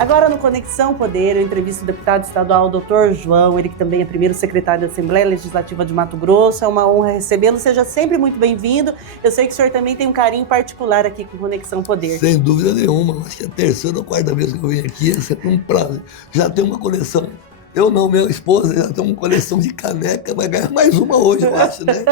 Agora no Conexão Poder, eu entrevisto o deputado estadual Dr. João, ele que também é primeiro secretário da Assembleia Legislativa de Mato Grosso. É uma honra recebê-lo, seja sempre muito bem-vindo. Eu sei que o senhor também tem um carinho particular aqui com o Conexão Poder. Sem dúvida nenhuma, acho que é a terceira ou quarta vez que eu venho aqui, é sempre um prazer. Já tem uma coleção. Eu não, minha esposa já tem uma coleção de caneca, vai ganhar mais uma hoje, eu acho, né?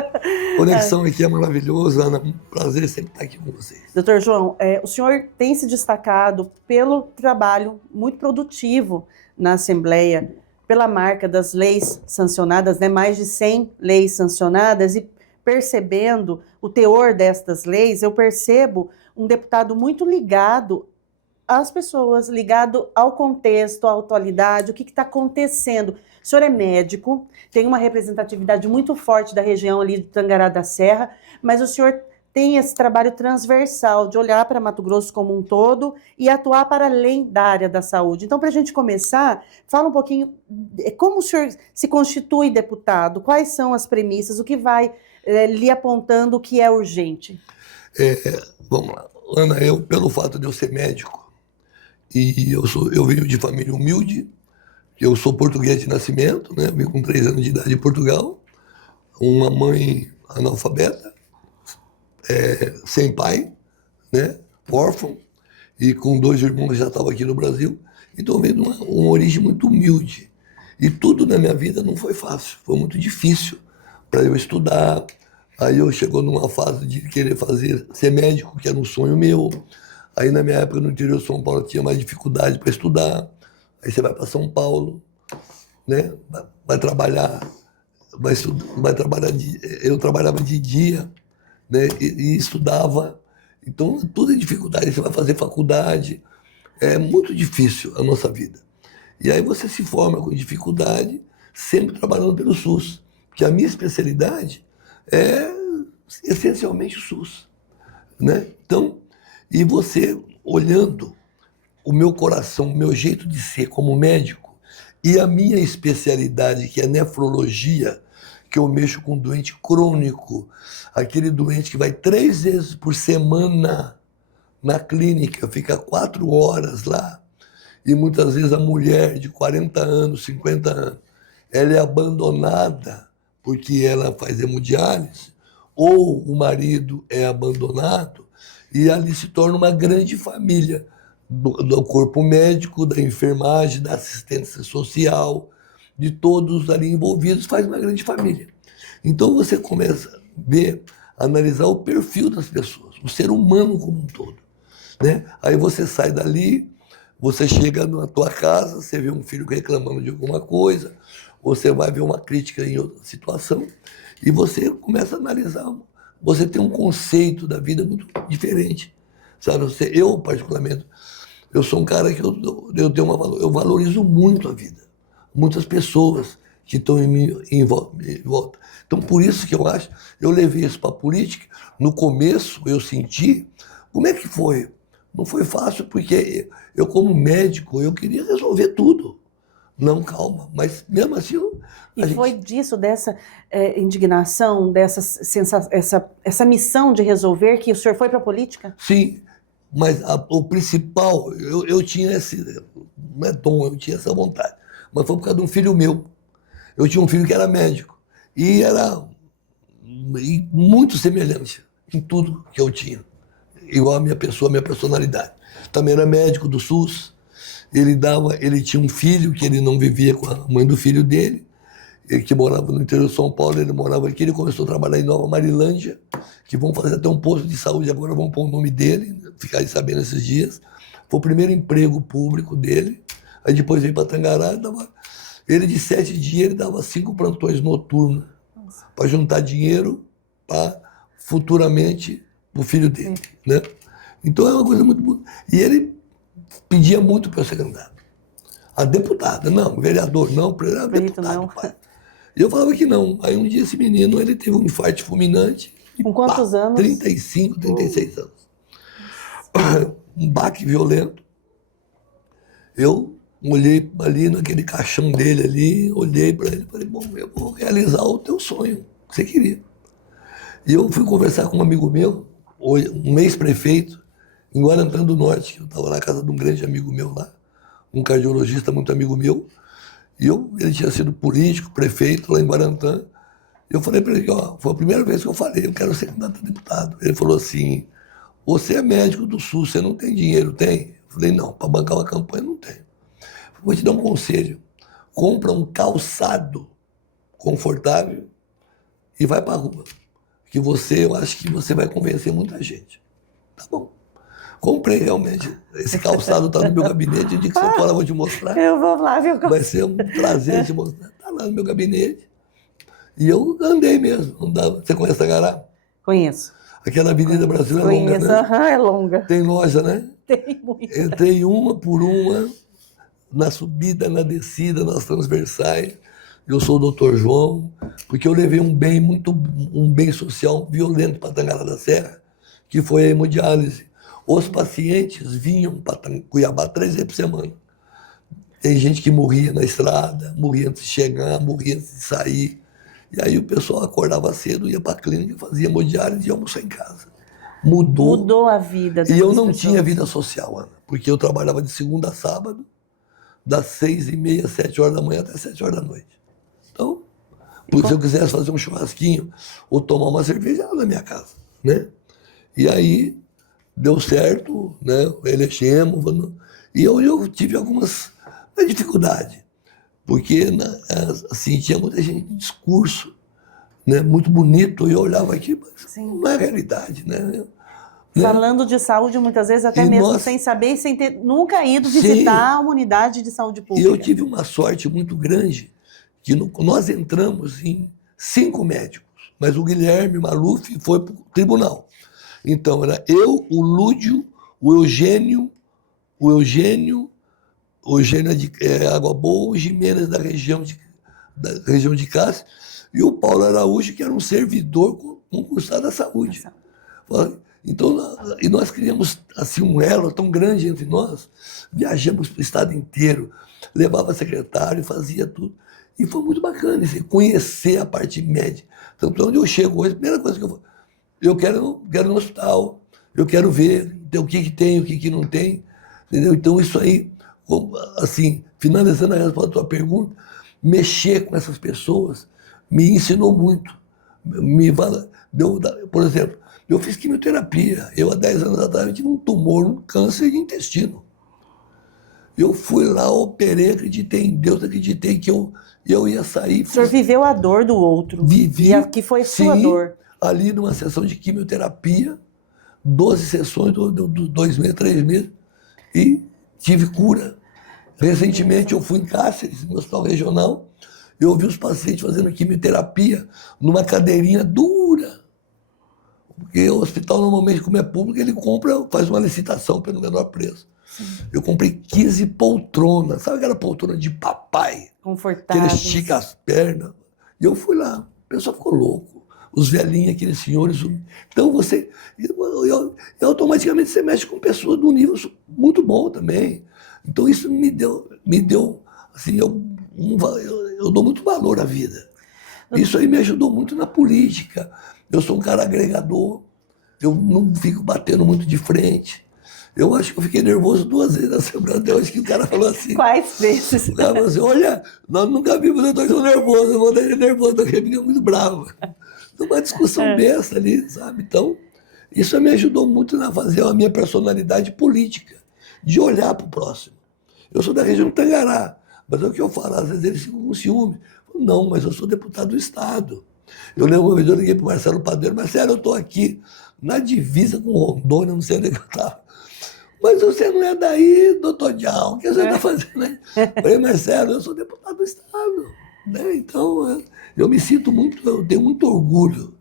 Conexão aqui é maravilhoso, Ana, um prazer sempre estar aqui com vocês. Doutor João, o senhor tem se destacado pelo trabalho muito produtivo na Assembleia, pela marca das leis sancionadas, né? Mais de 100 leis sancionadas, e percebendo o teor destas leis, eu percebo um deputado muito ligado às pessoas, ligado ao contexto, à atualidade, o que está acontecendo. O senhor é médico, tem uma representatividade muito forte da região ali de Tangará da Serra, mas o senhor tem esse trabalho transversal de olhar para Mato Grosso como um todo e atuar para além da área da saúde. Então, para a gente começar, fala um pouquinho como o senhor se constitui deputado, quais são as premissas, o que vai lhe apontando o que é urgente. Vamos lá. Ana, pelo fato de eu ser médico, e eu venho de família humilde, eu sou português de nascimento, né? Vim com 3 anos de idade de Portugal, uma mãe analfabeta, sem pai, né? Órfão, e com 2 irmãos que já estavam aqui no Brasil. Então eu venho de uma origem muito humilde. E tudo na minha vida não foi fácil, foi muito difícil para eu estudar. Aí eu chegou numa fase de querer ser médico, que era um sonho meu. Aí na minha época no interior de São Paulo tinha mais dificuldade para estudar. Aí você vai para São Paulo, né? Vai trabalhar, eu trabalhava de dia, né? E estudava. Então tudo é dificuldade. Você vai fazer faculdade, é muito difícil a nossa vida. E aí você se forma com dificuldade, sempre trabalhando pelo SUS, porque a minha especialidade é essencialmente o SUS, né? Então, e você olhando o meu coração, o meu jeito de ser como médico e a minha especialidade, que é nefrologia, que eu mexo com doente crônico, aquele doente que vai 3 vezes por semana na clínica, fica 4 horas lá, e muitas vezes a mulher de 40 anos, 50 anos, ela é abandonada porque ela faz hemodiálise, ou o marido é abandonado, e ali se torna uma grande família do corpo médico, da enfermagem, da assistência social, de todos ali envolvidos, faz uma grande família. Então você começa a ver, analisar o perfil das pessoas, o ser humano como um todo, né? Aí você sai dali, você chega na tua casa, você vê um filho reclamando de alguma coisa, você vai ver uma crítica em outra situação, e você começa a analisar. Você tem um conceito da vida muito diferente, sabe? Eu, particularmente, eu sou um cara que eu valorizo muito a vida, muitas pessoas que estão em volta. Então, por isso que eu levei isso para a política. No começo, eu senti, como é que foi? Não foi fácil, porque eu, como médico, eu queria resolver tudo. Não, calma, mas mesmo assim... Foi disso, dessa indignação, essa missão de resolver, que o senhor foi para a política? Sim, mas o principal, eu tinha não é dom, eu tinha essa vontade, mas foi por causa de um filho meu. Eu tinha um filho que era médico, e era muito semelhante em tudo que eu tinha, igual a minha pessoa, a minha personalidade. Também era médico do SUS. Ele tinha um filho que ele não vivia com a mãe do filho dele, ele que morava no interior de São Paulo, ele morava aqui, ele começou a trabalhar em Nova Marilândia, que vão fazer até um posto de saúde agora, vão pôr o nome dele, ficar sabendo esses dias. Foi o primeiro emprego público dele, aí depois veio para Tangará, ele de 7 dias, ele dava 5 plantões noturnos, para juntar dinheiro para futuramente o filho dele, né? Então é uma coisa muito boa. E ele pedia muito para eu ser candidato. A deputada, não, vereador, não, deputado, não. Pai. E eu falava que não. Aí um dia esse menino, ele teve um infarto fulminante. Com quantos anos? 35, 36 anos. Um baque violento. Eu olhei ali naquele caixão dele ali, olhei para ele e falei, bom, eu vou realizar o teu sonho, que você queria. E eu fui conversar com um amigo meu, um ex-prefeito, em Guarantã do Norte, que eu estava na casa de um grande amigo meu lá, um cardiologista muito amigo meu, e ele tinha sido político, prefeito lá em Guarantã. Eu falei para ele, ó, foi a primeira vez que eu falei, eu quero ser candidato a deputado. Ele falou assim, você é médico do SUS, você não tem dinheiro, tem? Eu falei, não, para bancar uma campanha não tenho. Vou te dar um conselho, compra um calçado confortável e vai para a rua, que eu acho que você vai convencer muita gente. Tá bom. Comprei realmente. Esse calçado está no meu gabinete. O dia que você for lá, eu vou te mostrar. Eu vou lá ver o calçado. Vai ser um prazer te mostrar. Está lá no meu gabinete. E eu andei mesmo. Andava. Você conhece a Gará? Conheço. Aquela Avenida Brasil é longa, Conheço, né? é longa. Tem loja, né? Tem muito. Entrei uma por uma, na subida, na descida, nas transversais. Eu sou o Dr. João, porque eu levei um bem social violento para Tangará da Serra, que foi a hemodiálise. Os pacientes vinham para Cuiabá 3 vezes por semana. Tem gente que morria na estrada, morria antes de chegar, morria antes de sair. E aí o pessoal acordava cedo, ia para a clínica, fazia hemodiálise e ia almoçar em casa. Mudou a vida. E eu não tinha vida social, Ana, porque eu trabalhava de segunda a sábado, das 6h30, 7 horas da manhã até 7 horas da noite. Então, se eu quisesse fazer um churrasquinho ou tomar uma cerveja, era na minha casa, né? E aí deu certo, né? Elegemos, e eu tive algumas dificuldades, porque assim, tinha muita gente de discurso, né? Muito bonito, e eu olhava aqui, mas não é realidade, né? Falando de saúde, muitas vezes, até mesmo sem saber, sem ter nunca ido visitar uma unidade de saúde pública. E eu tive uma sorte muito grande, que nós entramos em 5 médicos, mas o Guilherme Maluf foi para o tribunal. Então, era eu, o Lúdio, o Eugênio de Água Boa, o Jimenez da região de Cássio, e o Paulo Araújo, que era um servidor concursado da saúde. Então, e nós criamos assim, um elo tão grande entre nós, viajamos para o estado inteiro, levava secretário, fazia tudo. E foi muito bacana assim, conhecer a parte médica. Então, onde eu chego hoje, a primeira coisa que eu quero no hospital, eu quero ver o que tem, o que não tem. Entendeu? Então, isso aí, assim, finalizando a resposta da tua pergunta, mexer com essas pessoas me ensinou muito. Por exemplo, eu fiz quimioterapia. Eu, há 10 anos atrás, eu tive um tumor, um câncer de intestino. Eu fui lá, operei, acreditei em Deus, acreditei que eu ia sair. O senhor viveu a dor do outro. Vivi. E aqui foi sua dor. Ali numa sessão de quimioterapia, 12 sessões, 2 meses, 3 meses, e tive cura. Recentemente eu fui em Cáceres, no hospital regional, eu vi os pacientes fazendo quimioterapia numa cadeirinha dura. Porque o hospital, normalmente, como é público, ele faz uma licitação pelo menor preço. Sim. Eu comprei 15 poltronas, sabe aquela poltrona de papai? Confortável. Que ele estica as pernas. E eu fui lá, o pessoal ficou louco. Os velhinhos, aqueles senhores. Então automaticamente você mexe com pessoas de um nível muito bom também. Então isso me deu assim, eu dou muito valor à vida. Isso aí me ajudou muito na política. Eu sou um cara agregador, eu não fico batendo muito de frente. Eu acho que eu fiquei nervoso 2 vezes na semana, até hoje que o cara falou assim. Quais vezes? O cara falou assim, olha, nós nunca vimos o doutor tão nervoso, eu mandei ele nervoso, porque ele fica muito bravo. Uma discussão besta ali, sabe? Então, isso me ajudou muito a fazer a minha personalidade política, de olhar para o próximo. Eu sou da região do Tangará, mas é o que eu falo, às vezes eles ficam com ciúme. Não, mas eu sou deputado do Estado. Eu lembro uma vez, eu liguei para o Marcelo Padeiro, Marcelo, eu estou aqui na divisa com Rondônia, não sei onde é que eu estava. Mas você não é daí, doutor Dial, o que você está fazendo aí? Eu falei, Marcelo, eu sou deputado do Estado. Né? Então, eu me sinto eu tenho muito orgulho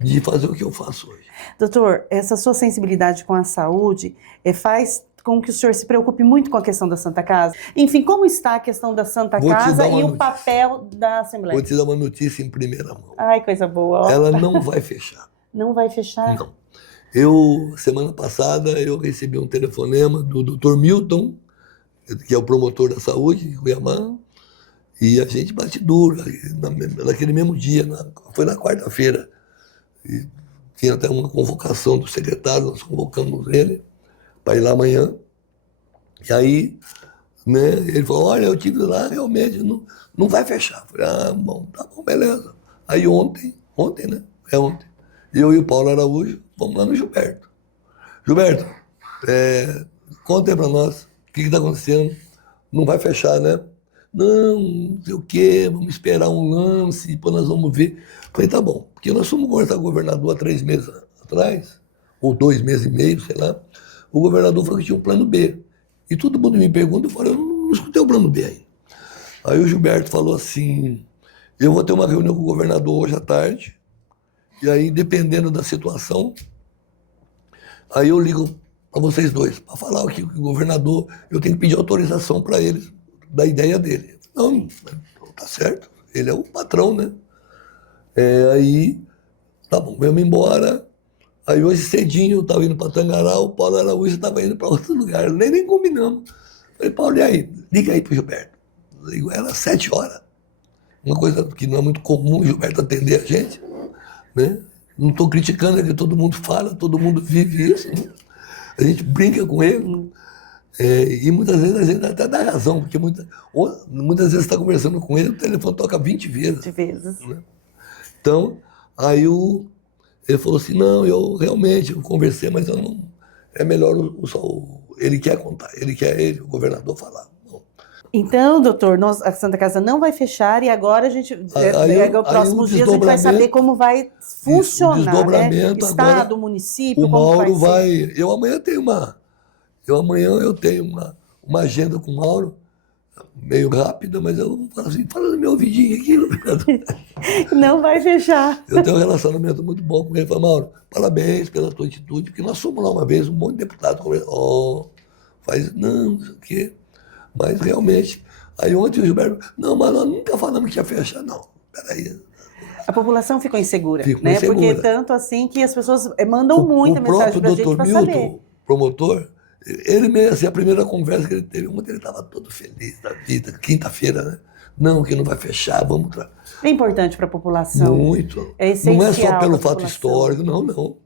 de fazer o que eu faço hoje. Doutor, essa sua sensibilidade com a saúde faz com que o senhor se preocupe muito com a questão da Santa Casa. Enfim, como está a questão da Santa Casa e o papel da Assembleia? Vou te dar uma notícia em primeira mão. Ai, coisa boa. Ela não vai fechar. Não vai fechar? Não. Semana passada, eu recebi um telefonema do Dr. Milton, que é o promotor da saúde de Cuiabá, e a gente bate duro. Naquele mesmo dia, foi na quarta-feira, e tinha até uma convocação do secretário, nós convocamos ele para ir lá amanhã. E aí né? Ele falou, olha, eu tive lá, realmente, não vai fechar. Eu falei, ah, bom, tá bom, beleza. Aí ontem, né? É ontem. Eu e o Paulo Araújo fomos lá no Gilberto. Gilberto, conta aí pra nós o que está acontecendo. Não vai fechar, né? Não sei o quê, vamos esperar um lance, depois nós vamos ver. Falei, tá bom, porque nós fomos conversar com o governador há 3 meses atrás, ou 2 meses e meio, sei lá. O governador falou que tinha um plano B. E todo mundo me pergunta, eu falo, eu não escutei o plano B aí. Aí o Gilberto falou assim, eu vou ter uma reunião com o governador hoje à tarde, e aí, dependendo da situação, aí eu ligo para vocês dois, para falar que o governador, eu tenho que pedir autorização para eles, da ideia dele. Não, tá certo, ele é o patrão, né? Aí, tá bom, vamos embora. Aí hoje cedinho eu estava indo para Tangará, o Paulo Araújo estava indo para outro lugar, nem combinamos. Falei, Paulo, e aí? Liga aí pro Gilberto. Ligo, era 7 horas. Uma coisa que não é muito comum o Gilberto atender a gente, né? Não estou criticando, é que todo mundo fala, todo mundo vive isso, né? A gente brinca com ele, e muitas vezes a gente até dá razão, porque muitas vezes está conversando com ele, o telefone toca 20 vezes. 20 vezes. Né? Então, aí ele falou assim, não, eu realmente conversei, mas eu não, é melhor ele quer contar, o governador falar. Bom. Então, doutor, a Santa Casa não vai fechar e agora a gente, o próximo dia a gente vai saber como vai funcionar, o desdobramento, né? Estado, agora, município, o como Mauro vai ser. Eu amanhã tenho uma agenda com o Mauro, meio rápida, mas eu vou falar assim, fala no meu ouvidinho aqui, Não vai fechar. Eu tenho um relacionamento muito bom com ele. Fala, Mauro, parabéns pela tua atitude, porque nós fomos lá uma vez, um monte de deputado conversando, não sei o quê. Mas realmente, aí ontem o Gilberto, não, mas nós nunca falamos que ia fechar, não. Peraí. A população ficou insegura, Ficou né? insegura. Porque tanto assim que as pessoas mandam muita mensagem pra gente para saber. O promotor, ele mesmo, assim, a primeira conversa que ele teve, ontem ele estava todo feliz da vida, quinta-feira, né? Não, que não vai fechar, vamos... É importante para a população. Muito. É essencial. Não é só pelo fato histórico, não.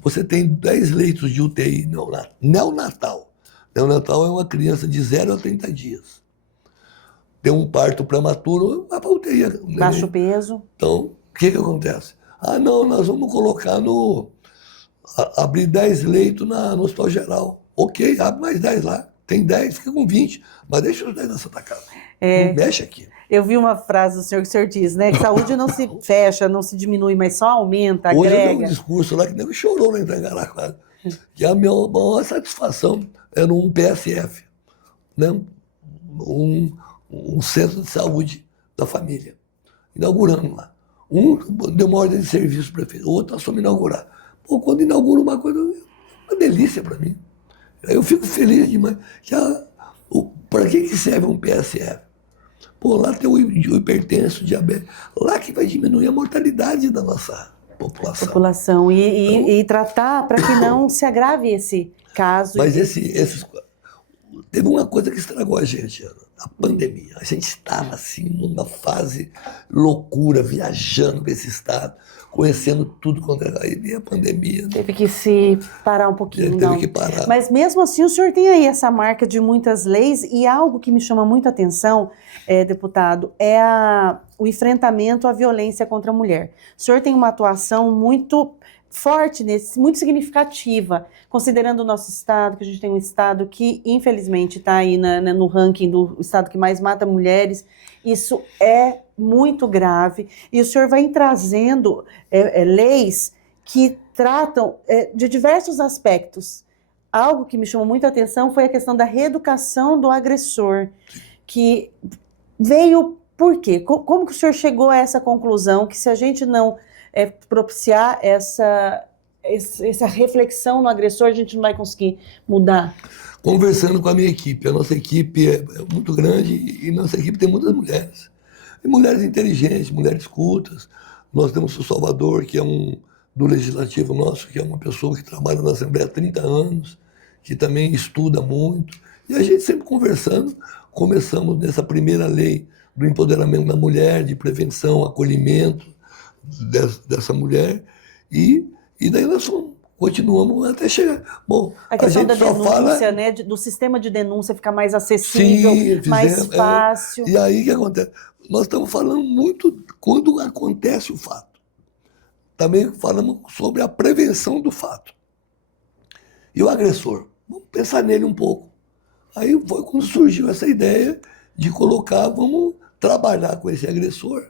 Você tem 10 leitos de UTI neonatal. Neonatal é uma criança de 0 a 30 dias. Tem um parto prematuro, vai para UTI. Baixo peso. Então, o que acontece? Ah, não, nós vamos colocar abrir 10 leitos no Hospital Geral. Ok, abre mais 10 lá. Tem 10, fica com 20. Mas deixa os 10 na Santa Casa. Não mexe aqui. Eu vi uma frase do senhor que o senhor diz, né? Que saúde não se fecha, não se diminui, mas só aumenta, agrega. Hoje eu dei um discurso lá que nem chorou lá em Tangará, quase. Que a minha maior satisfação era um PSF, né? Um centro de saúde da família. Inaugurando lá. Um deu uma ordem de serviço para o prefeito, o outro nós fomos inaugurar. Pô, quando inaugura uma coisa, é uma delícia para mim. Eu fico feliz demais. Para que serve um PSF? Pô, lá tem o hipertenso, o diabetes. Lá que vai diminuir a mortalidade da nossa população. E tratar para que não se agrave esse caso. Mas teve uma coisa que estragou a gente, Ana, a pandemia. A gente estava assim numa fase loucura, viajando para esse estado, conhecendo tudo quanto era. Aí veio a pandemia. Teve que se parar um pouquinho. Teve que parar. Mas mesmo assim o senhor tem aí essa marca de muitas leis e algo que me chama muita atenção, deputado, é o enfrentamento à violência contra a mulher. O senhor tem uma atuação muito forte muito significativa, considerando o nosso estado, que a gente tem um estado que infelizmente está aí no ranking do estado que mais mata mulheres. Isso é muito grave e o senhor vai trazendo leis que tratam de diversos aspectos. Algo que me chamou muita atenção foi a questão da reeducação do agressor, que veio por quê? Como que o senhor chegou a essa conclusão que se a gente não propiciar essa reflexão no agressor, a gente não vai conseguir mudar? Conversando com a minha equipe. A nossa equipe é muito grande e nossa equipe tem muitas mulheres. E mulheres inteligentes, mulheres cultas. Nós temos o Salvador, que é do legislativo nosso, que é uma pessoa que trabalha na Assembleia há 30 anos, que também estuda muito. E a gente sempre conversando, começamos nessa primeira lei do empoderamento da mulher, de prevenção, acolhimento dessa mulher. E daí nós fomos continuamos até chegar. Bom, A questão gente da só denúncia, fala... né, do sistema de denúncia ficar mais acessível, Sim, mais fizemos, fácil. E aí o que acontece? Nós estamos falando muito quando acontece o fato. Também falamos sobre a prevenção do fato. E o agressor? Vamos pensar nele um pouco. Aí foi quando surgiu essa ideia de colocar, vamos trabalhar com esse agressor,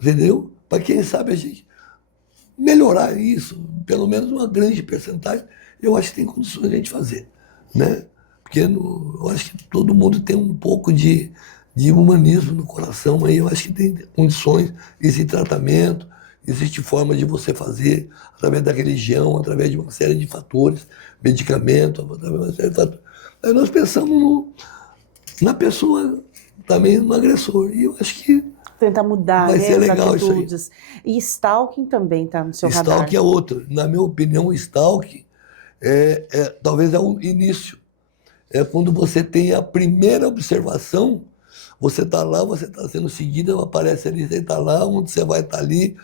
entendeu? Para quem sabe a gente melhorar isso, pelo menos uma grande percentagem, eu acho que tem condições de a gente fazer, né? Porque eu acho que todo mundo tem um pouco de humanismo no coração, aí eu acho que tem condições, existe tratamento, existe forma de você fazer através da religião, através de uma série de fatores, medicamento, através de uma série de fatores. Aí nós pensamos na pessoa, também no agressor, e eu acho que Tentar mudar, vai né, ser as legal atitudes. isso E stalking também está no seu aí. radar. Stalking é outro. Na minha opinião, o stalking talvez é o início. É quando você tem a primeira observação, você está lá, você está sendo seguido, aparece ali, você está lá, onde você vai estar ali.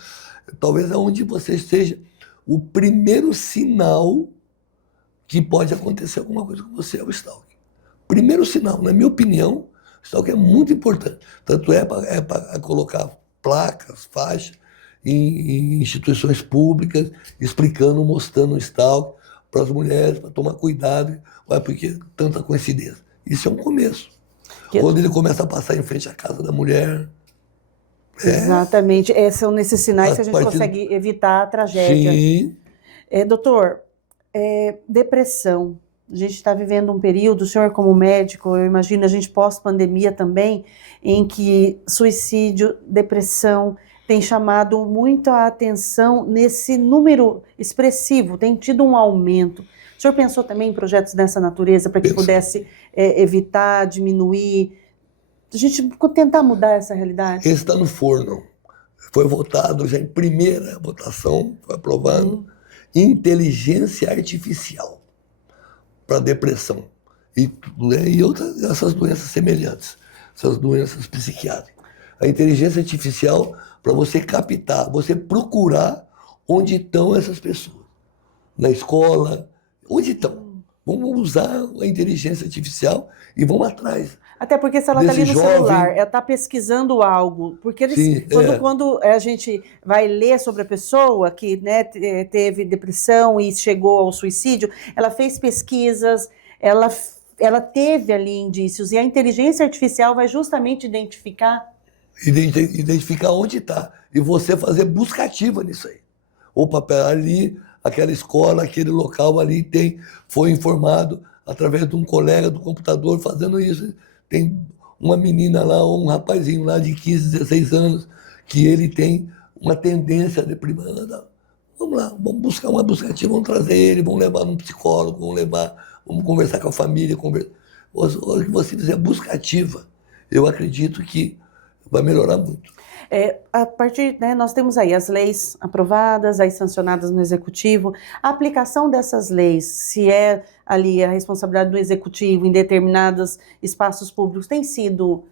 Talvez é onde você esteja o primeiro sinal que pode acontecer alguma coisa com você, é o stalking. Primeiro sinal, na minha opinião, o stalking é muito importante. Tanto para colocar placas, faixas em instituições públicas, explicando, mostrando o stalking para as mulheres, para tomar cuidado, porque tanta coincidência. Isso é um começo. Quando ele começa a passar em frente à casa da mulher. Exatamente. Esses são nesses sinais que a gente consegue evitar a tragédia. Sim. Doutor, depressão. A gente está vivendo um período, o senhor como médico, eu imagino a gente pós-pandemia também, em que suicídio, depressão tem chamado muito a atenção nesse número expressivo, tem tido um aumento. O senhor pensou também em projetos dessa natureza para que pudesse evitar, diminuir, a gente tentar mudar essa realidade? Esse está no forno. Foi votado já em primeira votação, foi aprovado, inteligência artificial para depressão e outras essas doenças semelhantes, essas doenças psiquiátricas. A inteligência artificial para você captar, você procurar onde estão essas pessoas. Na escola, onde estão. Vamos usar a inteligência artificial e vamos atrás. Até porque se ela está ali no celular, ela está pesquisando algo. Porque eles, quando a gente vai ler sobre a pessoa que, né, teve depressão e chegou ao suicídio, ela fez pesquisas, ela teve ali indícios. E a inteligência artificial vai justamente identificar onde está. E você fazer busca ativa nisso aí. Opa, ali, aquela escola, aquele local ali foi informado através de um colega do computador fazendo isso. Tem uma menina lá, ou um rapazinho lá de 15, 16 anos, que ele tem uma tendência a deprimir. Vamos lá, vamos buscar uma busca ativa, vamos trazer ele, vamos levar num psicólogo, vamos conversar com a família. O que você fizer busca ativa, eu acredito que vai melhorar muito. A partir, né, nós temos aí as leis aprovadas, aí sancionadas no Executivo. A aplicação dessas leis, se é ali a responsabilidade do Executivo em determinados espaços públicos, tem sido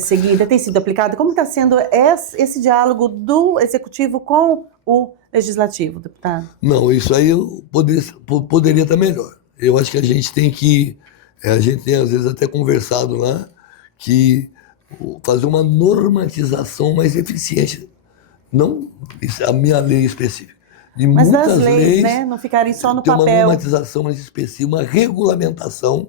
seguida, tem sido aplicada? Como está sendo esse diálogo do Executivo com o Legislativo, deputado? Não, isso aí poderia estar melhor. Eu acho que a gente tem às vezes até conversado lá, que fazer uma normatização mais eficiente. Não a minha lei específica. Mas das leis, né? Não ficarem só no papel. Uma normatização mais específica, uma regulamentação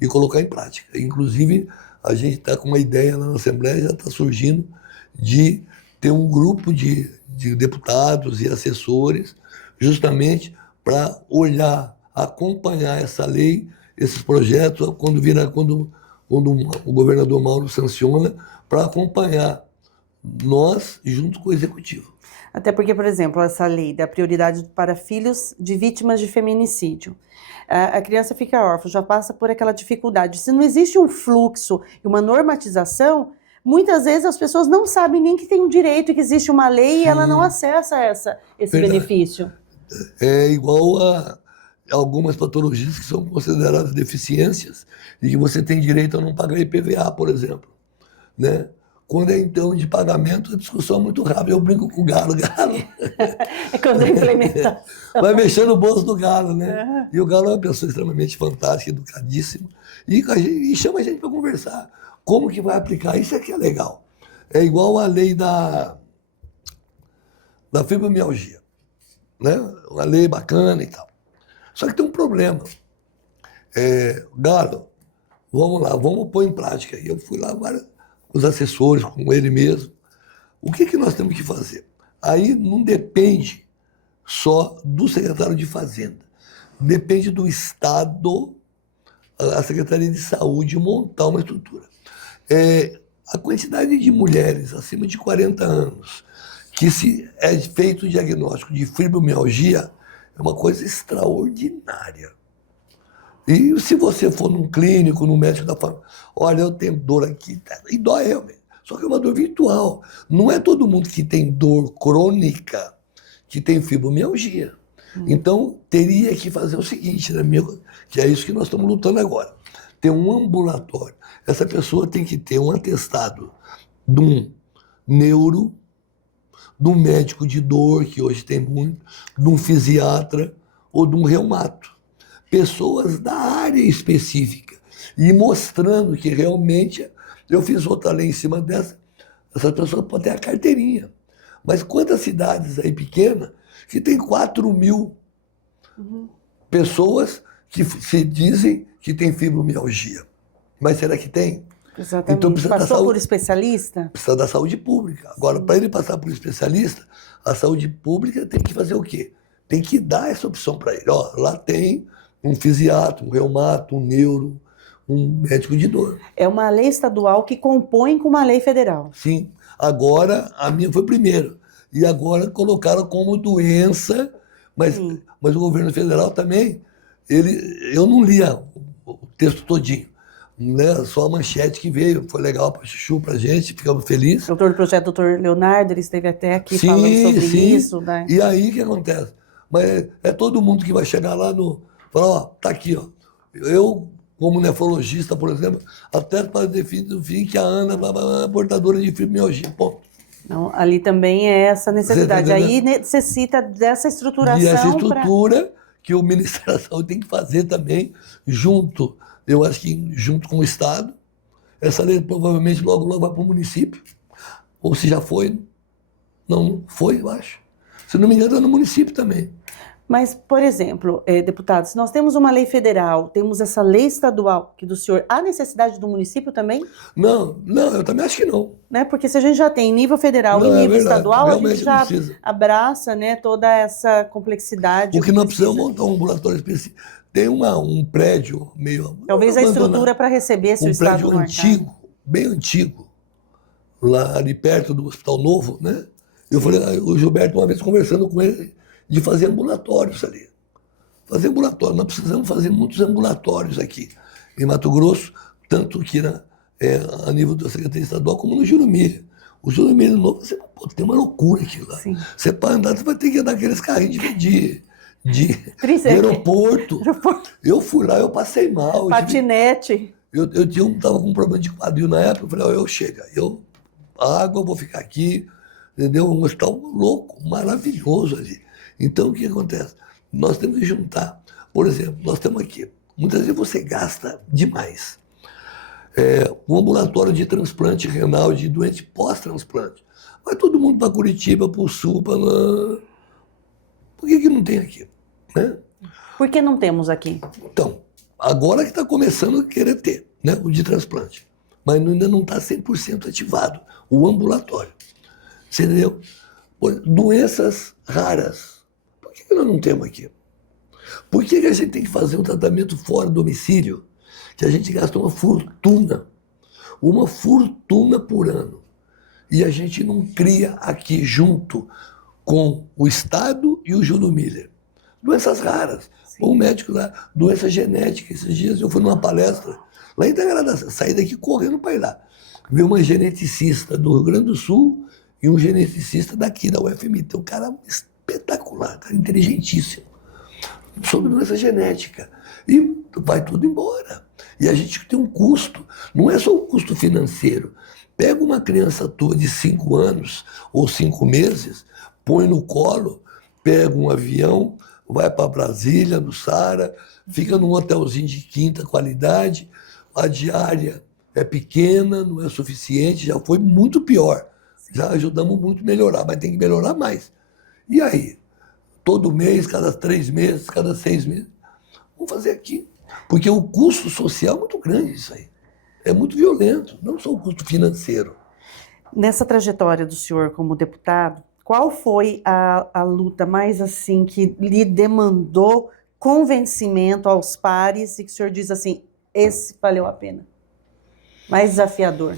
e colocar em prática. Inclusive, a gente está com uma ideia lá na Assembleia, já está surgindo, de ter um grupo de deputados e assessores justamente para olhar, acompanhar essa lei, esses projetos, quando o governador Mauro sanciona, para acompanhar nós junto com o Executivo. Até porque, por exemplo, essa lei da prioridade para filhos de vítimas de feminicídio. A criança fica órfã, já passa por aquela dificuldade. Se não existe um fluxo e uma normatização, muitas vezes as pessoas não sabem nem que tem um direito, que existe uma lei. Sim. E ela não acessa esse benefício. É igual a algumas patologias que são consideradas deficiências e que você tem direito a não pagar IPVA, por exemplo, né? Quando é então de pagamento, a discussão é muito rápida. Eu brinco com o Galo. É quando é implementação. Vai mexer no bolso do Galo, né? Uhum. E o Galo é uma pessoa extremamente fantástica, educadíssima, e chama a gente para conversar. Como que vai aplicar? Isso aqui é legal. É igual a lei da fibromialgia, né? Uma lei bacana e tal. Só que tem um problema. Galo, vamos lá, vamos pôr em prática. E eu fui lá, os assessores, com ele mesmo. O que nós temos que fazer? Aí não depende só do secretário de Fazenda. Depende do Estado, a Secretaria de Saúde, montar uma estrutura. A quantidade de mulheres acima de 40 anos que se é feito o diagnóstico de fibromialgia é uma coisa extraordinária. E se você for num clínico, num médico da família, olha, eu tenho dor aqui, e dói realmente. Só que é uma dor virtual. Não é todo mundo que tem dor crônica que tem fibromialgia. Então, teria que fazer o seguinte, né, que é isso que nós estamos lutando agora. Ter um ambulatório. Essa pessoa tem que ter um atestado de um neuro, de um médico de dor, que hoje tem muito, de um fisiatra ou de um reumato. Pessoas da área específica. E mostrando que realmente eu fiz outra lei em cima dessa, essa pessoa pode ter a carteirinha. Mas quantas cidades aí pequenas que tem 4.000 pessoas que se dizem que tem fibromialgia? Mas será que tem? Exatamente. Então precisa Passou por especialista? Precisa da saúde pública. Agora, para ele passar por especialista, a saúde pública tem que fazer o quê? Tem que dar essa opção para ele. Ó, lá tem um fisiatra, um reumato, um neuro, um médico de dor. É uma lei estadual que compõe com uma lei federal. Sim. Agora, a minha foi primeiro. E agora colocaram como doença, mas o governo federal também, eu não lia o texto todinho, né? Só a manchete que veio, foi legal para Chuchu, para a gente, ficamos felizes. O autor do projeto, doutor Leonardo, ele esteve até aqui falando sobre isso. Né? E aí o que acontece? Mas é todo mundo que vai chegar lá falar, ó, tá aqui, ó. Eu, como nefrologista, por exemplo, até para definir que a Ana é portadora de fibromialgia, ponto. Não, ali também é essa necessidade. Aí necessita dessa estruturação. E essa estrutura que o Ministério da Saúde tem que fazer também, junto, eu acho que junto com o Estado. Essa lei provavelmente logo vai para o município. Ou se já foi. Não foi, eu acho. Se não me engano, é no município também. Mas, por exemplo, deputado, se nós temos uma lei federal, temos essa lei estadual que do senhor, há necessidade do município também? Não, eu também acho que não. Né? Porque se a gente já tem nível federal e nível estadual, a gente já abraça, né, toda essa complexidade. O que nós precisamos montar um ambulatório específico. Tem um prédio meio... Talvez a estrutura para receber se o Estado marcar. Um prédio antigo, bem antigo, lá ali perto do Hospital Novo, né? Eu falei, o Gilberto uma vez conversando com ele, de fazer ambulatórios ali. Fazer ambulatório. Nós precisamos fazer muitos ambulatórios aqui em Mato Grosso, tanto que a nível da Secretaria Estadual como no Jurumilha. O Jurumilha novo, tem uma loucura aquilo lá. Sim. Você para andar, você vai ter que andar aqueles carrinhos de aeroporto. Eu fui lá, eu passei mal. Patinete. Eu estava com um problema de quadril na época, eu falei, chega, água, eu vou ficar aqui, entendeu? Um hospital louco, maravilhoso ali. Então, o que acontece? Nós temos que juntar. Por exemplo, nós temos aqui, muitas vezes você gasta demais. Um ambulatório de transplante renal de doente pós-transplante. Vai todo mundo para Curitiba, para o Sul, para lá. Por que não tem aqui? Né? Por que não temos aqui? Então, agora que está começando a querer ter, né, o de transplante. Mas ainda não está 100% ativado, o ambulatório. Você entendeu? Doenças raras. Por que nós não temos aqui? Por que a gente tem que fazer um tratamento fora do domicílio, que a gente gasta uma fortuna por ano, e a gente não cria aqui junto com o Estado e o Júlio Miller? Doenças raras. Um médico lá, doença genética. Esses dias eu fui numa palestra lá em Itagradaçã, saí daqui correndo para ir lá. Vi uma geneticista do Rio Grande do Sul e um geneticista daqui, da UFMI. Tem um cara espetacular, cara inteligentíssimo, sobre doença genética. E vai tudo embora. E a gente tem um custo. Não é só o custo financeiro, Pega uma criança tua de 5 anos ou 5 meses, põe no colo, pega um avião, vai para Brasília, no Saara, fica num hotelzinho de quinta qualidade, a diária é pequena, não é suficiente, já foi muito pior. Já ajudamos muito a melhorar, mas tem que melhorar mais. E aí? Todo mês, cada 3 meses, cada 6 meses. Vamos fazer aqui. Porque o custo social é muito grande isso aí. É muito violento, não só o custo financeiro. Nessa trajetória do senhor como deputado, qual foi a luta mais assim que lhe demandou convencimento aos pares e que o senhor diz assim, esse valeu a pena? Mais desafiador.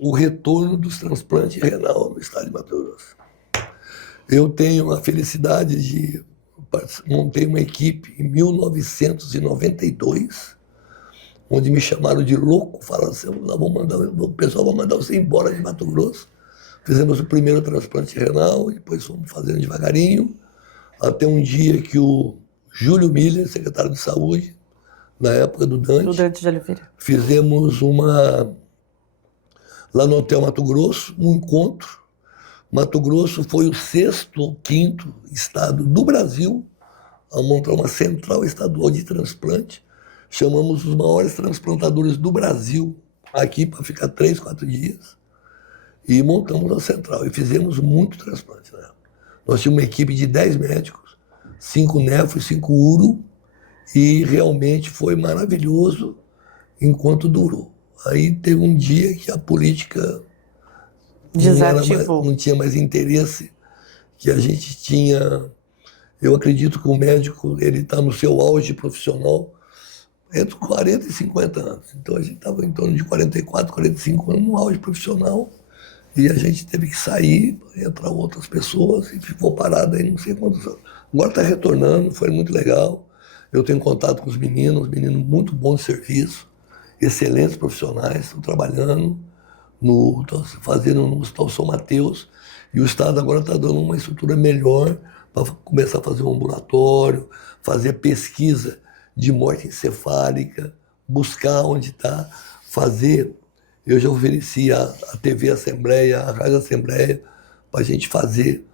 O retorno dos transplantes renal no estado de Mato Grosso. Eu tenho a felicidade de montei uma equipe em 1992, onde me chamaram de louco, falaram assim, o pessoal vai mandar você embora de Mato Grosso. Fizemos o primeiro transplante renal, depois fomos fazendo devagarinho, até um dia que o Júlio Miller, secretário de Saúde, na época do Dante de Oliveira, fizemos lá no Hotel Mato Grosso, um encontro. Mato Grosso foi o 6º ou 5º estado do Brasil a montar uma central estadual de transplante. Chamamos os maiores transplantadores do Brasil aqui para ficar 3, 4 dias e montamos a central e fizemos muito transplante. Né? Nós tínhamos uma equipe de 10 médicos, 5 nefro e 5 uro, e realmente foi maravilhoso enquanto durou. Aí teve um dia que a política desativou. Não tinha mais interesse, que a gente tinha. Eu acredito que o médico ele está no seu auge profissional entre 40 e 50 anos. Então a gente estava em torno de 44, 45 anos no auge profissional e a gente teve que sair, entrar outras pessoas e ficou parado aí não sei quantos anos. Agora está retornando, foi muito legal. Eu tenho contato com os meninos muito bons de serviço, excelentes profissionais, estão trabalhando. Estou fazendo no Hospital São Mateus, e o Estado agora está dando uma estrutura melhor para começar a fazer um ambulatório, fazer pesquisa de morte encefálica, buscar onde está, fazer. Eu já ofereci a TV Assembleia, a Rádio Assembleia, para a gente fazer,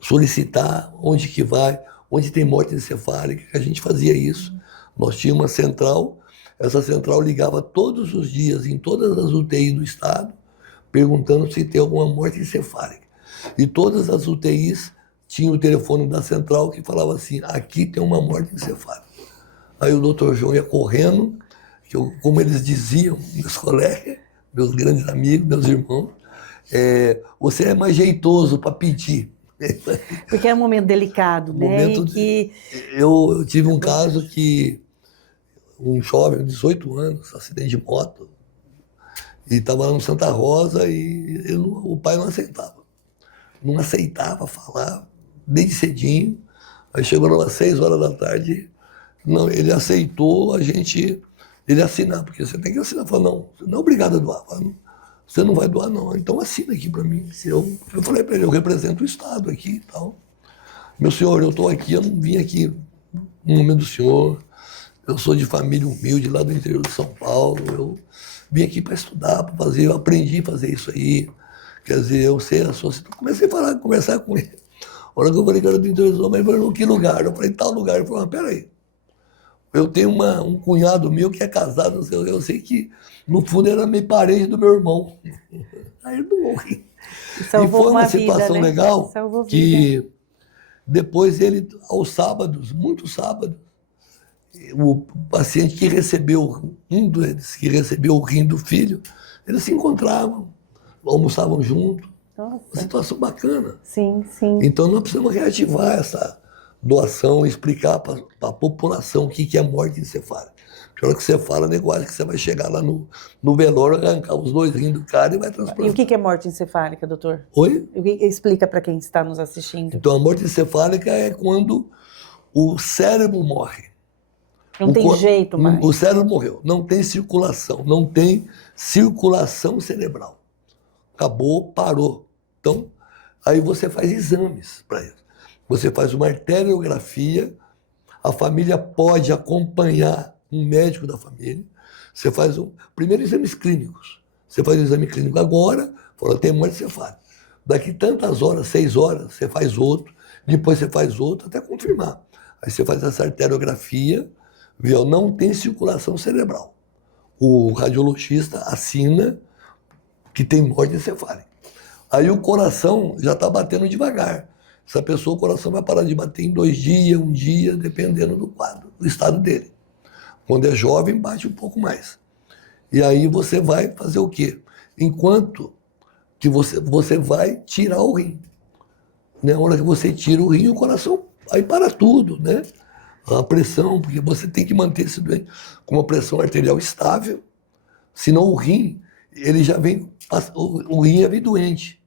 solicitar onde que vai, onde tem morte encefálica, que a gente fazia isso. Nós tínhamos uma central, essa central ligava todos os dias em todas as UTIs do Estado, perguntando se tem alguma morte encefálica. E todas as UTIs tinham o telefone da central que falava assim, aqui tem uma morte encefálica. Aí o doutor João ia correndo, como eles diziam, meus colegas, meus grandes amigos, meus irmãos, você é mais jeitoso para pedir. Porque é um momento delicado, né? Eu tive um caso que um jovem de 18 anos, acidente de moto, e estava lá no Santa Rosa e o pai não aceitava. Não aceitava falar, desde cedinho. Aí chegou lá às 6 horas da tarde, não, ele aceitou ele assinar, porque você tem que assinar. Falou, não, você não é obrigado a doar. Falou, você não vai doar, não. Então assina aqui para mim. Eu falei para ele, eu represento o Estado aqui e tal. Meu senhor, eu estou aqui, eu não vim aqui no nome do senhor. Eu sou de família humilde, lá do interior de São Paulo. Eu vim aqui para estudar, para fazer, eu aprendi a fazer isso aí. Quer dizer, eu sei a sua situação. Comecei a conversar com ele. A hora que eu falei que era do interior de São Paulo, ele falou, que lugar? Eu falei, tal lugar. Ele falou, mas peraí. Eu tenho um cunhado meu que é casado, eu sei que no fundo era meio parente do meu irmão. Aí eu não morri. E foi uma situação legal que depois ele, aos sábados, muitos sábados, o paciente que recebeu, um deles que recebeu o rim do filho, eles se encontravam, almoçavam juntos. Nossa. Uma situação bacana. Sim, sim. Então nós precisamos reativar essa doação, explicar para a população o que é morte encefálica. Porque a hora que você fala, negócio que você vai chegar lá no velório, arrancar os 2 rins do cara e vai transplantar. E o que é morte encefálica, doutor? Oi? Explica para quem está nos assistindo. Então a morte encefálica é quando o cérebro morre. Não tem jeito mais. O cérebro morreu, não tem circulação, não tem circulação cerebral. Acabou, parou. Então, aí você faz exames para isso. Você faz uma arteriografia, a família pode acompanhar um médico da família, você faz primeiro exames clínicos. Você faz o exame clínico agora, fala, tem hemorroida. Daqui tantas horas, 6 horas, você faz outro, depois você faz outro até confirmar. Aí você faz essa arteriografia, vê, não tem circulação cerebral. O radiologista assina que tem morte encefálica. Aí o coração já está batendo devagar. Essa pessoa, o coração vai parar de bater em 2 dias, 1 dia, dependendo do quadro, do estado dele. Quando é jovem, bate um pouco mais. E aí você vai fazer o quê? Enquanto que você vai tirar o rim. Na hora que você tira o rim, o coração, aí para tudo, né? A pressão, porque você tem que manter esse doente com uma pressão arterial estável, senão o rim, ele já vem, o rim já vem doente,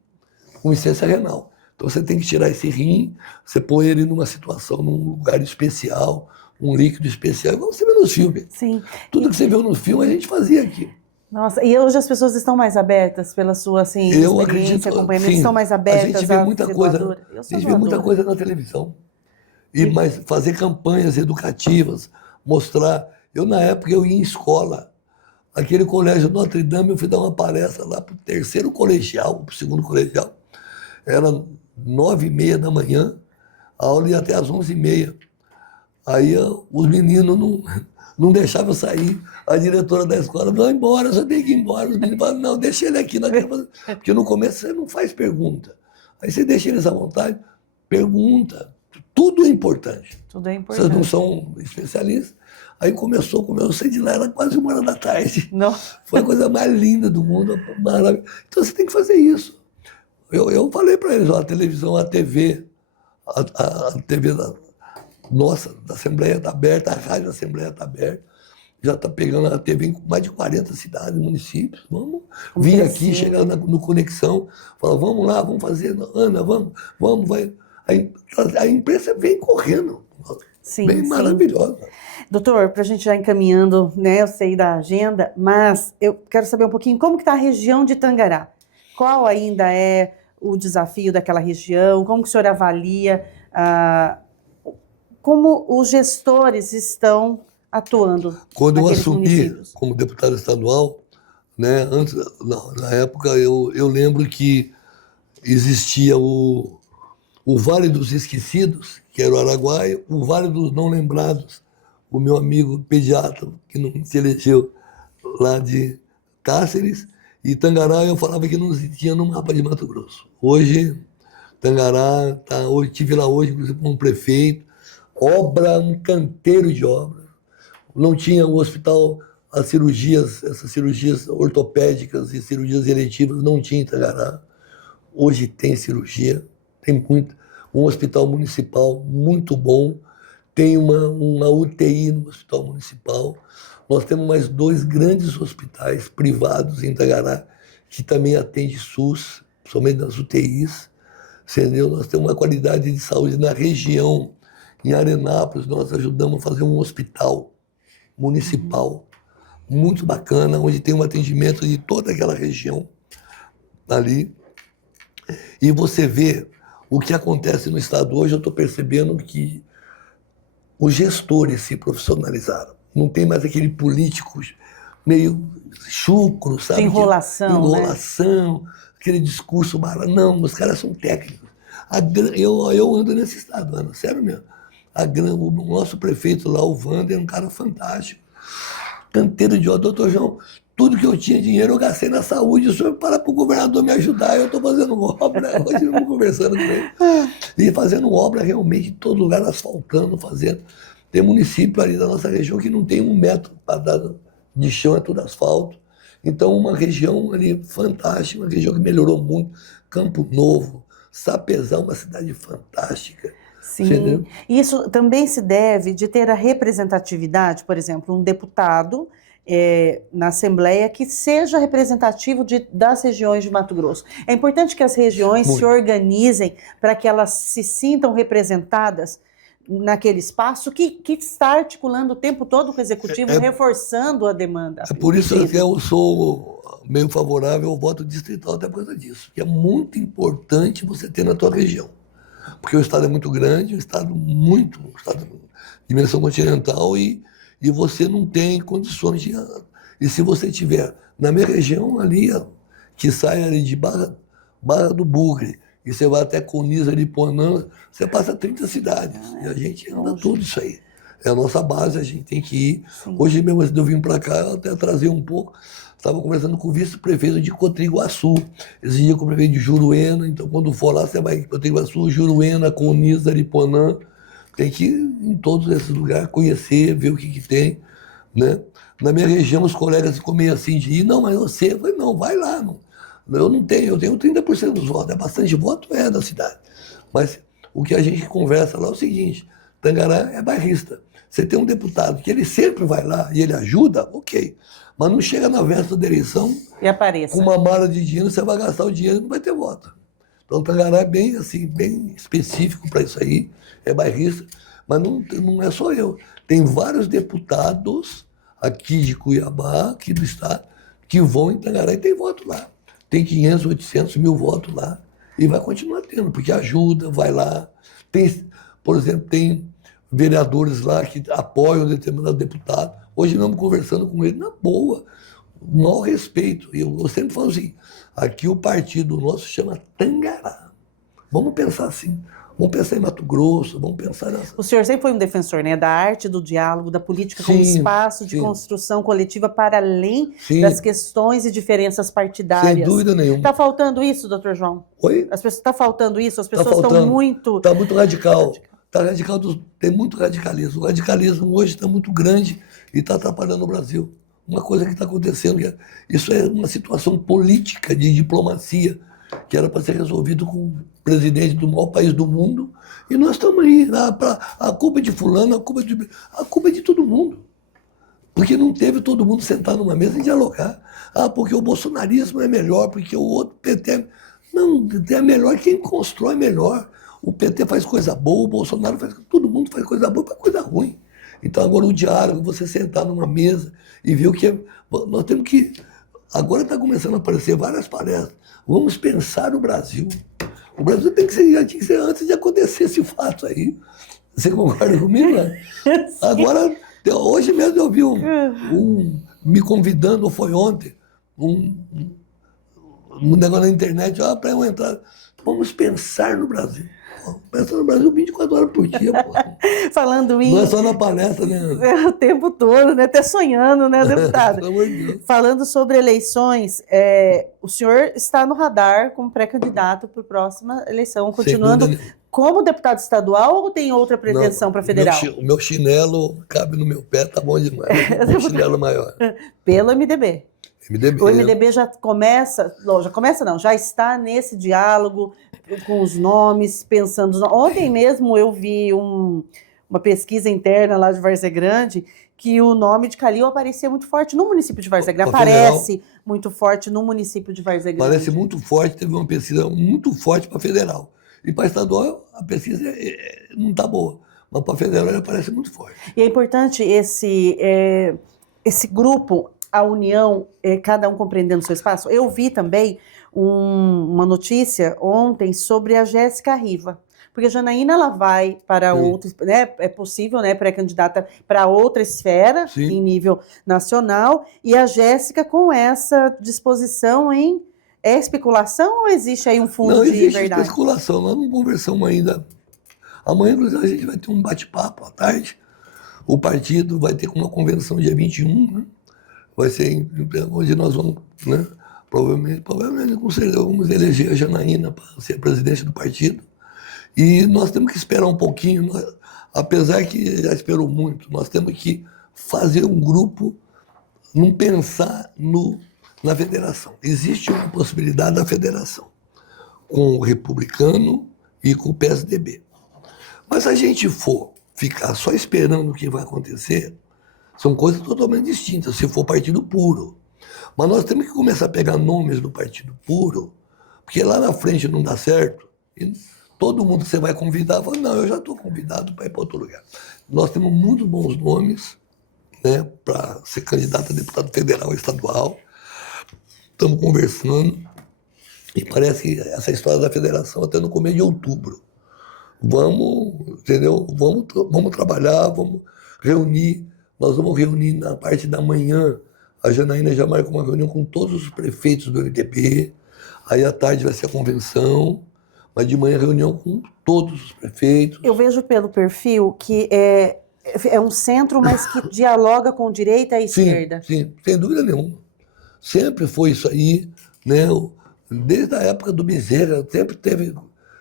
com insuficiência renal. Então você tem que tirar esse rim, você põe ele numa situação, num lugar especial, um líquido especial, igual você vê nos filmes. Sim. Tudo que você viu no filme a gente fazia aqui. Nossa, e hoje as pessoas estão mais abertas pela sua assim, Eu experiência, acredito, acompanhamento, sim, estão mais abertas a gente vê muita coisa, Eu a sou gente vê muita coisa na televisão. Mas fazer campanhas educativas, mostrar. Eu, na época, eu ia em escola. Aquele colégio Notre Dame, eu fui dar uma palestra lá para o 3º colegial, para o 2º colegial. Era 9h30 da manhã, a aula ia até às 11h30. Aí os meninos não deixavam eu sair. A diretora da escola falou, embora, só tem que ir embora. Os meninos falaram, não, deixa ele aqui. Porque no começo você não faz pergunta. Aí você deixa eles à vontade, pergunta. Tudo é importante. Tudo é importante. Vocês não são especialistas. Aí começou, como eu saí de lá, era quase 1h da tarde. Não. Foi a coisa mais linda do mundo. Maravilha. Então você tem que fazer isso. Eu falei para eles, ó, a televisão, a TV, a TV da Assembleia está aberta, a rádio da Assembleia está aberta. Já está pegando a TV em mais de 40 cidades, municípios. Vamos vir aqui, chegar no Conexão, falar, vamos lá, vamos fazer, Ana, vamos, vai. A imprensa vem correndo, Sim, bem sim. maravilhosa. Doutor, para a gente já encaminhando, né, eu sei da agenda, mas eu quero saber um pouquinho como que está a região de Tangará. Qual ainda é o desafio daquela região? Como que o senhor avalia? Como os gestores estão atuando? Quando eu assumi municípios? como deputado estadual, né, antes, na época, eu lembro que existia o Vale dos Esquecidos, que era o Araguaia, o Vale dos Não Lembrados, o meu amigo pediatra, que não se elegeu lá de Cáceres, e Tangará eu falava que não tinha no mapa de Mato Grosso. Hoje, Tangará, hoje estive lá hoje, inclusive, com o prefeito, obra, um canteiro de obra. Não tinha o hospital, essas cirurgias ortopédicas e cirurgias eletivas, não tinha em Tangará. Hoje tem cirurgia, tem muito. Um hospital municipal muito bom, tem uma UTI no hospital municipal. Nós temos mais 2 grandes hospitais privados em Tangará, que também atendem SUS, somente nas UTIs. Entendeu? Nós temos uma qualidade de saúde na região. Em Arenápolis, nós ajudamos a fazer um hospital municipal muito bacana, onde tem um atendimento de toda aquela região ali. E você vê o que acontece no estado hoje, eu estou percebendo que os gestores se profissionalizaram. Não tem mais aquele político meio chucro, sabe? Enrolação, né? Aquele discurso barato. Não, os caras são técnicos. Eu ando nesse estado, Ana, sério mesmo. O nosso prefeito lá, o Wander, é um cara fantástico. Canteiro de obra, doutor João, tudo que eu tinha dinheiro eu gastei na saúde, o senhor para o governador me ajudar, eu estou fazendo obra, hoje eu estou conversando com ele, e fazendo obra realmente em todo lugar, asfaltando, fazendo. Tem município ali da nossa região que não tem 1 metro para dar de chão, é tudo asfalto. Então, uma região ali fantástica, uma região que melhorou muito. Campo Novo, Sapezal, uma cidade fantástica. Sim, entendeu? Isso também se deve de ter a representatividade, por exemplo, um deputado na Assembleia que seja representativo das regiões de Mato Grosso. É importante que as regiões se organizem para que elas se sintam representadas naquele espaço que está articulando o tempo todo com o Executivo, reforçando a demanda. É por isso que eu sou meio favorável ao voto distrital, até por causa disso, que é muito importante você ter na tua região. Porque o estado é muito grande, um estado de dimensão continental, e você não tem condições de E se você tiver na minha região ali, ó, que sai ali de Barra do Bugre, e você vai até Coniza de Ponã, você passa 30 cidades. E a gente anda tudo isso aí. É a nossa base, a gente tem que ir. Sim. Hoje mesmo, antes de eu vir para cá, eu até trazia um pouco. Estava conversando com o vice-prefeito de Cotriguaçu, esse dia com o prefeito de Juruena. Então, quando for lá, você vai em Cotriguaçu, Juruena, Coniza, Ariponã. Tem que ir em todos esses lugares, conhecer, ver o que tem, né? Na minha região, os colegas ficam meio assim de ir, não, mas você, eu falei, não, vai lá. Não. Eu não tenho, eu tenho 30% dos votos, é bastante voto, é da cidade. Mas o que a gente conversa lá é o seguinte, Tangará é bairrista. Você tem um deputado que ele sempre vai lá e ele ajuda, ok. Mas não chega na véspera da eleição e apareça com uma mala de dinheiro, você vai gastar o dinheiro e não vai ter voto. Então, Tangará é bem, assim, bem específico para isso aí, é bairrista, mas não é só eu. Tem vários deputados aqui de Cuiabá, aqui do estado, que vão em Tangará e tem voto lá. Tem 500, 800 mil votos lá e vai continuar tendo, porque ajuda, vai lá. Tem, por exemplo, tem vereadores lá que apoiam determinado deputado. Hoje mesmo conversando com ele, na boa, o maior respeito. E eu sempre falo assim, aqui o partido nosso chama Tangará. Vamos pensar assim. Vamos pensar em Mato Grosso, vamos pensar nessa... O senhor sempre foi um defensor, né, da arte, do diálogo, da política como espaço de construção coletiva para além das questões e diferenças partidárias. Sem dúvida nenhuma. Está faltando isso, doutor João? Oi? Está faltando isso? As pessoas estão muito... Está muito radical. Tá radical, tem muito radicalismo. O radicalismo hoje está muito grande e está atrapalhando o Brasil. Uma coisa que está acontecendo, isso é uma situação política de diplomacia que era para ser resolvido com o presidente do maior país do mundo, e nós estamos aí, a culpa é de fulano, a culpa é de todo mundo. Porque não teve todo mundo sentar numa mesa e dialogar. Ah, porque o bolsonarismo é melhor, porque o outro PT... Não, é melhor quem constrói melhor. O PT faz coisa boa, o Bolsonaro faz... Todo mundo faz coisa boa e faz coisa ruim. Então agora o diálogo, você sentar numa mesa e ver o que é... Nós temos que... Agora está começando a aparecer várias palestras. Vamos pensar o Brasil. O Brasil tem que ser, já tinha que ser antes de acontecer esse fato aí. Você concorda comigo, né? Agora, hoje mesmo eu vi me convidando, ou foi ontem, um negócio na internet, para eu entrar. Vamos pensar no Brasil. Pensar no Brasil 24 horas por dia, pô. Falando em... Não é só na palestra, né? O tempo todo, né? Até sonhando, né, deputado? Pelo amor de Deus. Falando sobre eleições, o senhor está no radar como pré-candidato para a próxima eleição, continuando como deputado estadual ou tem outra pretensão para federal? O meu chinelo cabe no meu pé, tá bom demais. O chinelo maior. Pelo MDB. MDB. O MDB já começa, já está nesse diálogo com os nomes, pensando... Ontem mesmo eu vi uma pesquisa interna lá de Várzea Grande que o nome de Calil aparecia muito forte no município de Várzea Grande. Aparece muito forte no município de Várzea Grande. Parece muito forte, teve uma pesquisa muito forte para federal. E para estadual a pesquisa não está boa, mas para federal ela parece muito forte. E é importante esse grupo, a união, cada um compreendendo o seu espaço. Eu vi também uma notícia ontem sobre a Jéssica Riva, porque a Janaína ela vai para outra, né, é possível, né, pré-candidata para outra esfera em nível nacional, e a Jéssica com essa disposição em... É especulação ou existe aí um fundo de verdade? Não existe especulação, nós não conversamos ainda. Amanhã, inclusive, a gente vai ter um bate-papo à tarde. O partido vai ter uma convenção dia 21, né? Vai ser onde nós vamos, né? Provavelmente com certeza, vamos eleger a Janaína para ser presidente do partido. E nós temos que esperar um pouquinho, apesar que já esperou muito, nós temos que fazer um grupo, não pensar na federação. Existe uma possibilidade da federação, com o republicano e com o PSDB. Mas se a gente for ficar só esperando o que vai acontecer, são coisas totalmente distintas, se for partido puro. Mas nós temos que começar a pegar nomes do partido puro, porque lá na frente não dá certo, e todo mundo que você vai convidar fala, não, eu já estou convidado para ir para outro lugar. Nós temos muitos bons nomes, né, para ser candidato a deputado federal e estadual. Estamos conversando e parece que essa história da federação até no começo de outubro. Vamos, entendeu? Vamos trabalhar, vamos reunir. Nós vamos reunir na parte da manhã A Janaína já marcou uma reunião com todos os prefeitos do MDB. Aí à tarde vai ser a convenção, mas de manhã reunião com todos os prefeitos. Eu vejo pelo perfil que é um centro, mas que dialoga com direita e esquerda. Sim, sem dúvida nenhuma. Sempre foi isso aí, né? Desde a época do Bezerra,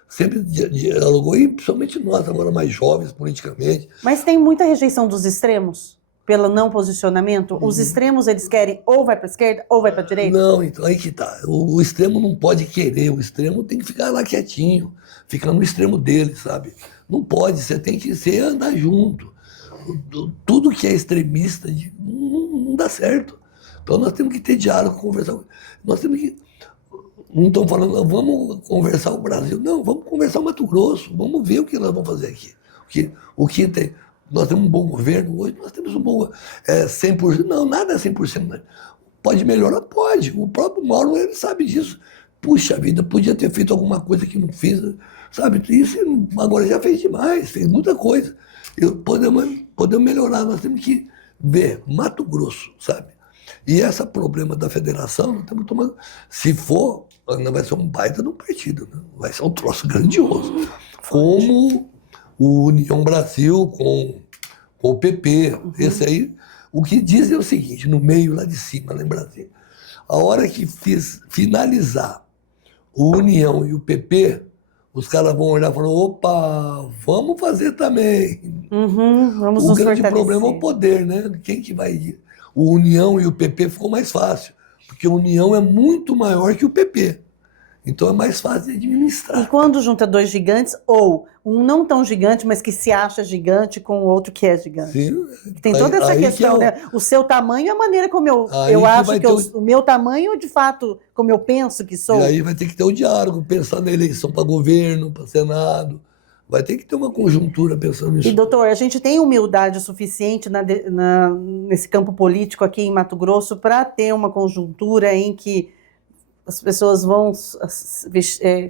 sempre dialogou, e principalmente nós, agora mais jovens politicamente. Mas tem muita rejeição dos extremos pelo não posicionamento? Os extremos, eles querem ou vai para a esquerda ou vai para a direita? Não, então aí que tá. O extremo não pode querer, o extremo tem que ficar lá quietinho, ficar no extremo dele, sabe? Não pode, você tem que andar junto. Tudo que é extremista não dá certo. Então nós temos que ter diálogo, conversar. Nós temos que. Não estão falando, vamos conversar o Brasil. Não, vamos conversar o Mato Grosso, vamos ver o que nós vamos fazer aqui. O que tem. Nós temos um bom governo hoje, nós temos um bom 100%. Não, nada é 100%. Né? Pode melhorar? Pode. O próprio Mauro, ele sabe disso. Puxa vida, podia ter feito alguma coisa que não fez, sabe? Isso agora já fez demais, fez muita coisa. Podemos melhorar, nós temos que ver Mato Grosso, sabe? E esse problema da federação, nós estamos tomando. Se for, não vai ser um baita de um partido, né? Vai ser um troço grandioso. Como o União Brasil com o PP. Esse aí, o que dizem é o seguinte, no meio lá de cima, lá em Brasília. A hora que finalizar o União e o PP, os caras vão olhar e falar, opa, vamos fazer também. Vamos o nos grande fortalecer. problema é o poder, né? Quem que vai ir? O União e o PP ficou mais fácil, porque a União é muito maior que o PP. Então é mais fácil de administrar. E quando junta dois gigantes, ou um não tão gigante, mas que se acha gigante com o outro que é gigante. Sim. Tem toda essa questão, né? O seu tamanho é a maneira como eu acho que o meu tamanho, de fato, como eu penso que sou. E aí vai ter que ter o diálogo, pensar na eleição para governo, para Senado. Vai ter que ter uma conjuntura pensando nisso. E, doutor, a gente tem humildade suficiente nesse campo político aqui em Mato Grosso para ter uma conjuntura em que as pessoas vão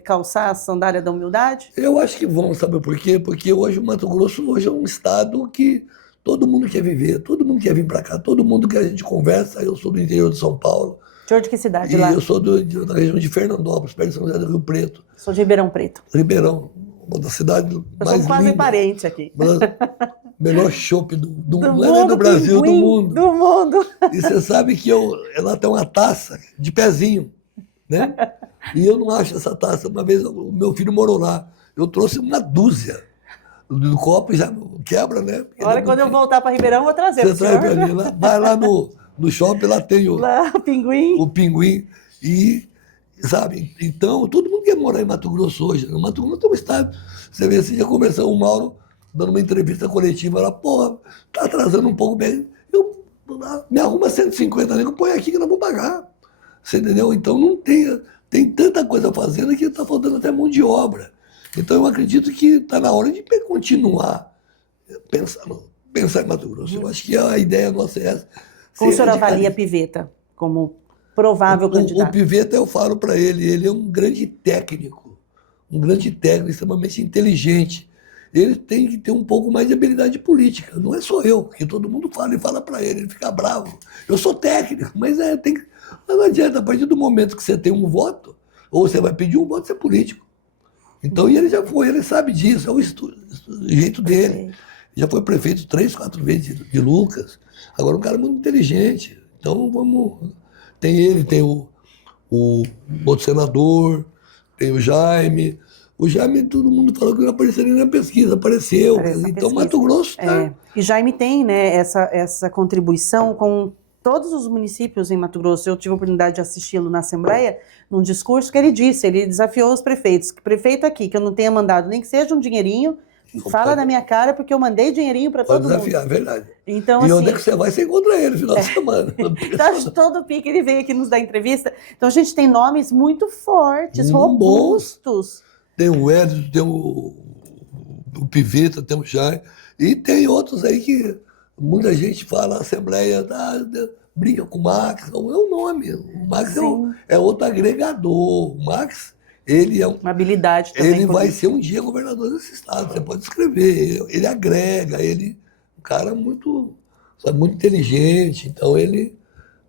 calçar a sandália da humildade? Eu acho que vão, sabe por quê? Porque hoje o Mato Grosso hoje é um estado que todo mundo quer viver, todo mundo quer vir para cá, todo mundo que a gente conversa. Eu sou do interior de São Paulo. Senhor de que cidade e lá? Eu sou da região de Fernandópolis, perto de São José do Rio Preto. Sou de Ribeirão Preto. Ribeirão, uma das cidades mais lindas. Somos quase parentes aqui. Melhor chopp do Brasil, do mundo. Do mundo. E você sabe que ela tem uma taça de pezinho, né? E eu não acho essa taça. Uma vez o meu filho morou lá. Eu trouxe uma dúzia do copo, já quebra, né? Olha, quando eu voltar para Ribeirão, eu vou trazer. Você traz para mim lá. Vai lá no shopping, lá tem o pinguim. O pinguim. E, sabe, então, todo mundo quer morar em Mato Grosso hoje. O Mato Grosso é um estado. Você vê, assim, já conversou o Mauro, dando uma entrevista coletiva lá, porra, tá atrasando um pouco bem. Eu me arruma 150 nego, põe aqui que eu não vou pagar. Você entendeu? Então não tem tanta coisa fazendo que está faltando até mão de obra. Então eu acredito que está na hora de continuar pensar em Mato Grosso. Eu acho que a ideia nossa é essa. Como o senhor avalia Pivetta como provável candidato? O Pivetta, eu falo para ele é um grande técnico extremamente inteligente. Ele tem que ter um pouco mais de habilidade política. Não é só eu, que todo mundo fala e fala para ele fica bravo. Eu sou técnico, mas não adianta, a partir do momento que você tem um voto, ou você vai pedir um voto, você é político. Então, e ele já foi, ele sabe disso, é o jeito dele. Já foi prefeito 3, 4 vezes de Lucas. Agora, um cara muito inteligente. Então, tem ele, tem o outro senador, tem o Jaime. O Jaime, todo mundo falou que não apareceria na pesquisa, apareceu. Então, Mato Grosso está... E Jaime tem, né, essa contribuição com todos os municípios em Mato Grosso. Eu tive a oportunidade de assisti-lo na Assembleia, num discurso que ele disse, ele desafiou os prefeitos, que prefeito aqui, que eu não tenha mandado nem que seja um dinheirinho, fala na minha cara, porque eu mandei dinheirinho para todo mundo. Pode desafiar, é verdade. Então, e assim, onde é que você vai, você encontra ele no final de semana. Então, todo pique ele veio aqui nos dar entrevista. Então a gente tem nomes muito fortes, robustos. Tem o Edson, tem o Pivetta, tem o Jair, e tem outros aí que muita gente fala, a Assembleia briga com o Max, não é o nome. O Max é outro agregador. O Max, ele é uma habilidade também. Ele vai ser um dia governador desse estado, você pode escrever. Ele agrega, um cara muito inteligente, então ele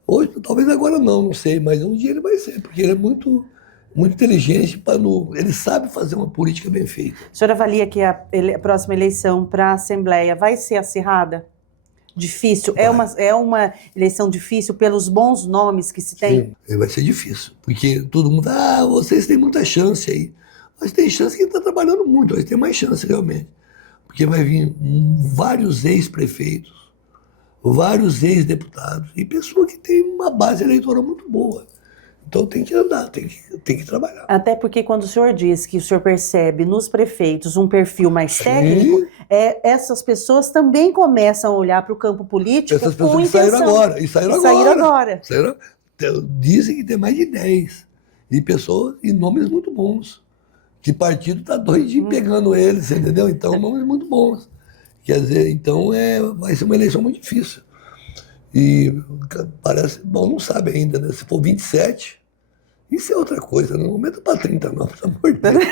Hoje, talvez agora não sei, mas um dia ele vai ser, porque ele é muito, muito inteligente, ele sabe fazer uma política bem feita. O senhor avalia que a próxima eleição para a Assembleia vai ser acirrada? Difícil? É uma eleição difícil pelos bons nomes que se tem? Sim, vai ser difícil, porque todo mundo, vocês têm muita chance aí. Mas tem chance que está trabalhando muito, mas tem mais chance realmente. Porque vai vir vários ex-prefeitos, vários ex-deputados e pessoas que têm uma base eleitoral muito boa. Então tem que andar, tem que trabalhar. Até porque quando o senhor diz que o senhor percebe nos prefeitos um perfil mais técnico, essas pessoas também começam a olhar para o campo político. Essas pessoas que saíram agora. E saíram agora. Dizem que tem mais de 10. E pessoas e nomes muito bons. Que partido está doidinho pegando eles, entendeu? Então, nomes muito bons. Quer dizer, então vai ser uma eleição muito difícil. E parece, bom, não sabe ainda, né? Se for 27, isso é outra coisa, não aumenta para 30, não, pelo amor de Deus.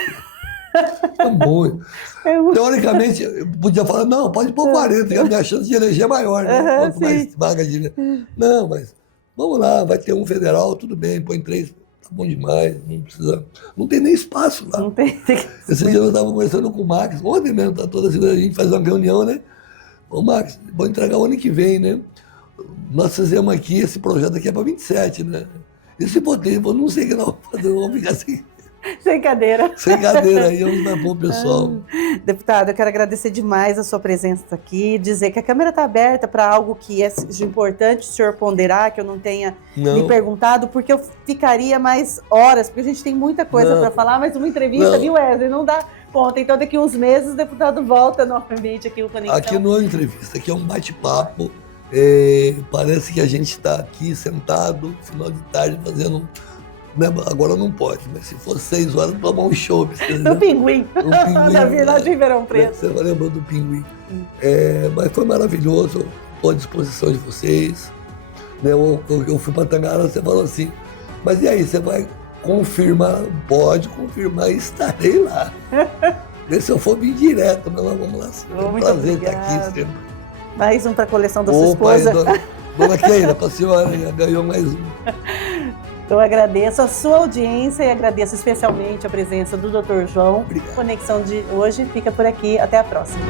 É muito. Teoricamente, eu podia falar, não, pode pôr 40, que a minha chance de eleger é maior, né? Quanto mais vaga de. Não, mas vamos lá, vai ter um federal, tudo bem, põe 3, tá bom demais, não precisa. Não tem nem espaço lá. Não tem. Esse dia eu estava conversando com o Max, ontem mesmo, tá toda segunda a gente faz uma reunião, né? Ô Max, vou entregar o ano que vem, né? Nós fizemos aqui, esse projeto aqui é para 27, né? E se for tempo, eu não sei o que nós vamos fazer, vamos ficar assim. Sem cadeira. Sem cadeira aí, vamos dar bom, pessoal. Deputado, eu quero agradecer demais a sua presença aqui, dizer que a câmera está aberta para algo que é importante o senhor ponderar, que eu não tenha me perguntado, porque eu ficaria mais horas, porque a gente tem muita coisa para falar, mas uma entrevista, viu, Wesley, não dá conta. Então, daqui uns meses, o deputado volta novamente aqui no Conexão. Aqui não é uma entrevista, aqui é um bate-papo. Parece que a gente está aqui sentado, final de tarde, fazendo... Agora não pode, mas se for 6 horas, tomar um chopp. Do Pinguim. Na Vila de Ribeirão Preto. Você vai lembrando do Pinguim. Mas foi maravilhoso, estou à disposição de vocês. Eu fui para Tangará, você falou assim, mas e aí, você vai confirmar? Pode confirmar, estarei lá. Se eu for vir direto, mas vamos lá. É um prazer estar aqui sempre. Mais um para a coleção da sua esposa. Dona Keila, para a senhora, ganhou mais um. Eu agradeço a sua audiência e agradeço especialmente a presença do Dr. João. Obrigado. Conexão de hoje fica por aqui. Até a próxima.